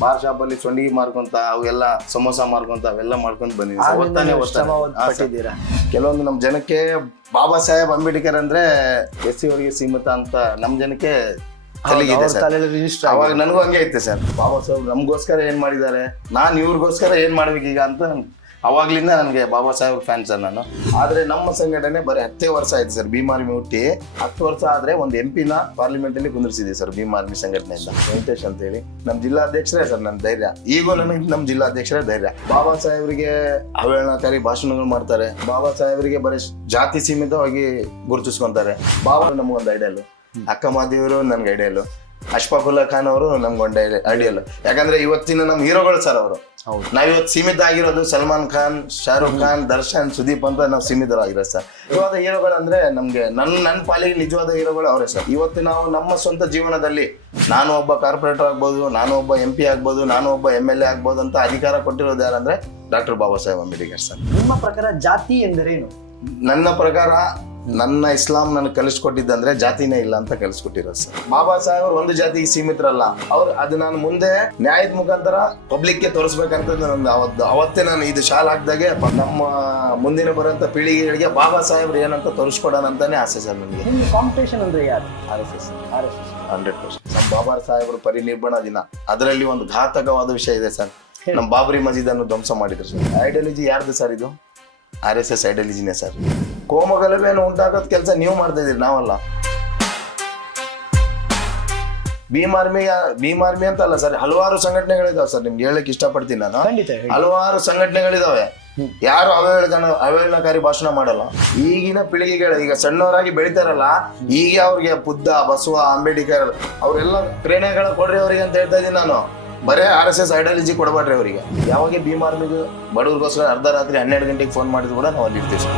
Bar shop ಅಲ್ಲಿ ಸೊಂಡಿಗೆ ಮಾರ್ಕೊಂತ ಅವೆಲ್ಲ ಸಮೋಸ ಮಾರ್ಕೊಂತ ಅವೆಲ್ಲ ಮಾಡ್ಕೊಂತ ಬಂದಿದ್ದೀವಿ. ಕೆಲವೊಂದು ನಮ್ ಜನಕ್ಕೆ ಬಾಬಾ ಸಾಹೇಬ್ ಅಂಬೇಡ್ಕರ್ ಅಂದ್ರೆ ಎಸ್ ಸಿ ಅವರಿಗೆ ಸೀಮಿತ ಅಂತ ನಮ್ ಜನಕ್ಕೆ ತಲೆಗಿದೆ ಸರ್. ಅವಾಗ ನನಗೂ ಹಂಗೆ ಐತೆ ಸರ್, ಬಾಬಾ ಸಾಹೇಬ್ ನಮ್ಗೋಸ್ಕರ ಏನ್ ಮಾಡಿದ್ದಾರೆ, ನಾನ್ ಇವ್ರಿಗೋಸ್ಕರ ಏನ್ ಮಾಡ್ಬೇಕೀಗ ಅಂತ ಅವಾಗ್ಲಿಂದ ನನಗೆ ಬಾಬಾ ಸಾಹೇಬ್ ಫ್ಯಾನ್ ಸರ್ ನಾನು. ಆದ್ರೆ ನಮ್ಮ ಸಂಘಟನೆ ಬರೀ 10 ವರ್ಷ ಆಯ್ತು ಸರ್. ಭೀಮ್ ಆರ್ಮಿ ಹುಟ್ಟಿ 10 ವರ್ಷ ಆದ್ರೆ ಒಂದು MP ನ ಪಾರ್ಲಿಮೆಂಟ್ ಅಲ್ಲಿ ಕುಂದಿರ್ಸಿದೆ ಸರ್ ಭೀಮ್ ಆರ್ಮಿ ಸಂಘಟನೆಯಿಂದ. ವೆಂಕಟೇಶ್ ಅಂತ ಹೇಳಿ ನಮ್ ಜಿಲ್ಲಾಧ್ಯಕ್ಷರೇ ಸರ್ ನನ್ನ ಧೈರ್ಯ. ಈಗೂ ನನಗೆ ನಮ್ ಜಿಲ್ಲಾಧ್ಯಕ್ಷರೇ ಧೈರ್ಯ. ಬಾಬಾ ಸಾಹೇಬ್ರಿಗೆ ಅವಹೇಳನಕಾರಿ ಭಾಷಣಗಳು ಮಾಡ್ತಾರೆ. ಬಾಬಾ ಸಾಹೇಬ್ರಿಗೆ ಬರೀ ಜಾತಿ ಸೀಮಿತವಾಗಿ ಗುರುತಿಸ್ಕೊಂತಾರೆ. ಬಾಬಾ ನಮ್ಗೊಂದು ಐಡಿಯಲ್, ಅಕ್ಕ ಮಹಾದೇವರು ನನ್ಗೆ ಐಡಿಯಲ್, ಅಶ್ಫಾಕುಲ್ಲಾ ಖಾನ್ ಅವರು ನಮ್ಗೊಂದು ಐಡಿಯಲ್. ಯಾಕಂದ್ರೆ ಇವತ್ತಿನ ನಮ್ ಹೀರೋಗಳು ಸರ್ ಅವರು. ನಾವಿವತ್ತು ಸೀಮಿತ ಆಗಿರೋದು ಸಲ್ಮಾನ್ ಖಾನ್, ಶಾರುಖ್ ಖಾನ್, ದರ್ಶನ್, ಸುದೀಪ್ ಅಂತ ನಾವು ಸೀಮಿತರಾಗಿರೋದು ಸರ್. ನಿಜವಾದ ಹೀರೋಗಳು ಅಂದ್ರೆ ನಮ್ಗೆ ನನ್ನ ಪಾಲಿಗೆ ನಿಜವಾದ ಹೀರೋಗಳು ಅವರೇ ಸರ್. ಇವತ್ತು ನಾವು ನಮ್ಮ ಸ್ವಂತ ಜೀವನದಲ್ಲಿ ನಾನು ಒಬ್ಬ ಕಾರ್ಪೊರೇಟರ್ ಆಗ್ಬೋದು, ನಾನು ಒಬ್ಬ MP ಆಗ್ಬೋದು, ನಾನು ಒಬ್ಬ MLA ಆಗ್ಬೋದು ಅಂತ ಅಧಿಕಾರ ಕೊಟ್ಟಿರೋದು ಯಾರಂದ್ರೆ ಡಾಕ್ಟರ್ ಬಾಬಾ ಸಾಹೇಬ್ ಅಂಬೇಡ್ಕರ್ ಸರ್. ನಿಮ್ಮ ಪ್ರಕಾರ ಜಾತಿ ಎಂದರೇನು? ನನ್ನ ಪ್ರಕಾರ ನನ್ನ ಇಸ್ಲಾಂ ನನಗೆ ಕಲಿಸ್ಕೊಟ್ಟಿದ್ದಂದ್ರೆ ಜಾತಿನೇ ಇಲ್ಲ ಅಂತ ಕಲಿಸ್ಕೊಟ್ಟಿರೋದು ಸರ್. ಬಾಬಾ ಸಾಹೇಬ್ ಒಂದು ಜಾತಿಗೆ ಸೀಮಿತರಲ್ಲ ಅವ್ರು. ಅದು ನಾನು ಮುಂದೆ ನ್ಯಾಯದ ಮುಖಾಂತರ ಪಬ್ಲಿಕ್ಗೆ ತೋರಿಸ್ಬೇಕಂತ ನನ್ನ ಅವತ್ತೇ ನಾನು ಇದು ಶಾಲೆ ಹಾಕಿದಾಗೆ ನಮ್ಮ ಮುಂದಿನ ಬರೋಂಥ ಪೀಳಿಗೆಗಳಿಗೆ ಬಾಬಾ ಸಾಹೇಬ್ರು ಏನಂತ ತೋರಿಸ್ಕೊಡೋಣ ಅಂತಾನೆ ಆಸೆ ಸರ್ ನನಗೆ. ನಿಮ್ಮ ಕಾಂಪಿಟೇಷನ್ ಅಂದ್ರೆ ಯಾರು? RSS 100%. ನಮ್ಮ ಬಾಬಾ ಸಾಹೇಬ್ರು ಪರಿನಿರ್ಬಣ ದಿನ, ಅದರಲ್ಲಿ ಒಂದು ಘಾತಕವಾದ ವಿಷಯ ಇದೆ ಸರ್. ನಮ್ಮ ಬಾಬರಿ ಮಸೀದ್ ಅನ್ನು ಧ್ವಂಸ ಮಾಡಿದ್ರು ಸರ್. ಐಡಿಯಾಲಜಿ ಯಾರ್ದು ಸರ್ ಇದು? RSS ಐಡಿಯಾಲಜಿನೇ ಸರ್. ಕೋಮಗಲಭೆಯನ್ನು ಉಂಟಾಗೋದ್ ಕೆಲಸ ನೀವು ಮಾಡ್ತಾ ಇದೀರಿ, ನಾವಲ್ಲ. ಭೀಮ್ ಆರ್ಮಿ ಅಂತ ಅಲ್ಲ ಸರ್, ಹಲವಾರು ಸಂಘಟನೆಗಳಿದಾವೆ ಸರ್. ನಿಮ್ಗೆ ಹೇಳಕ್ ಇಷ್ಟಪಡ್ತೀನಿ ನಾನು. ಹಲವಾರು ಸಂಘಟನೆಗಳಿದಾವೆ. ಯಾರು ಅವಹೇಳನಕಾರಿ ಭಾಷಣ ಮಾಡಲ್ಲ. ಈಗಿನ ಪೀಳಿಗೆಗಳು ಈಗ ಸಣ್ಣವರಾಗಿ ಬೆಳಿತಾರಲ್ಲ, ಈಗ ಅವ್ರಿಗೆ ಬುದ್ಧ, ಬಸವ, ಅಂಬೇಡ್ಕರ್ ಅವರೆಲ್ಲ ಪ್ರೇರಣೆಗಳ ಕೊಡ್ರಿ ಅವ್ರಿಗೆ ಅಂತ ಹೇಳ್ತಾ ಇದ್ದೀನಿ ನಾನು. ಬರೇ RSS ಐಡಿಯಾಲಜಿ ಕೊಡಬೇಡ್ರಿ ಅವರಿಗೆ. ಯಾವಾಗ ಭೀಮ್ ಆರ್ಮಿಗೆ ಬಡವ್ರಿಗೋಸ್ಕರ ಅರ್ಧ ರಾತ್ರಿ 12 ಗಂಟೆಗೆ ಫೋನ್ ಮಾಡಿದ್ರು ಕೂಡ ನಾವು ಅಲ್ಲಿ ಇರ್ತೀವಿ ಸರ್.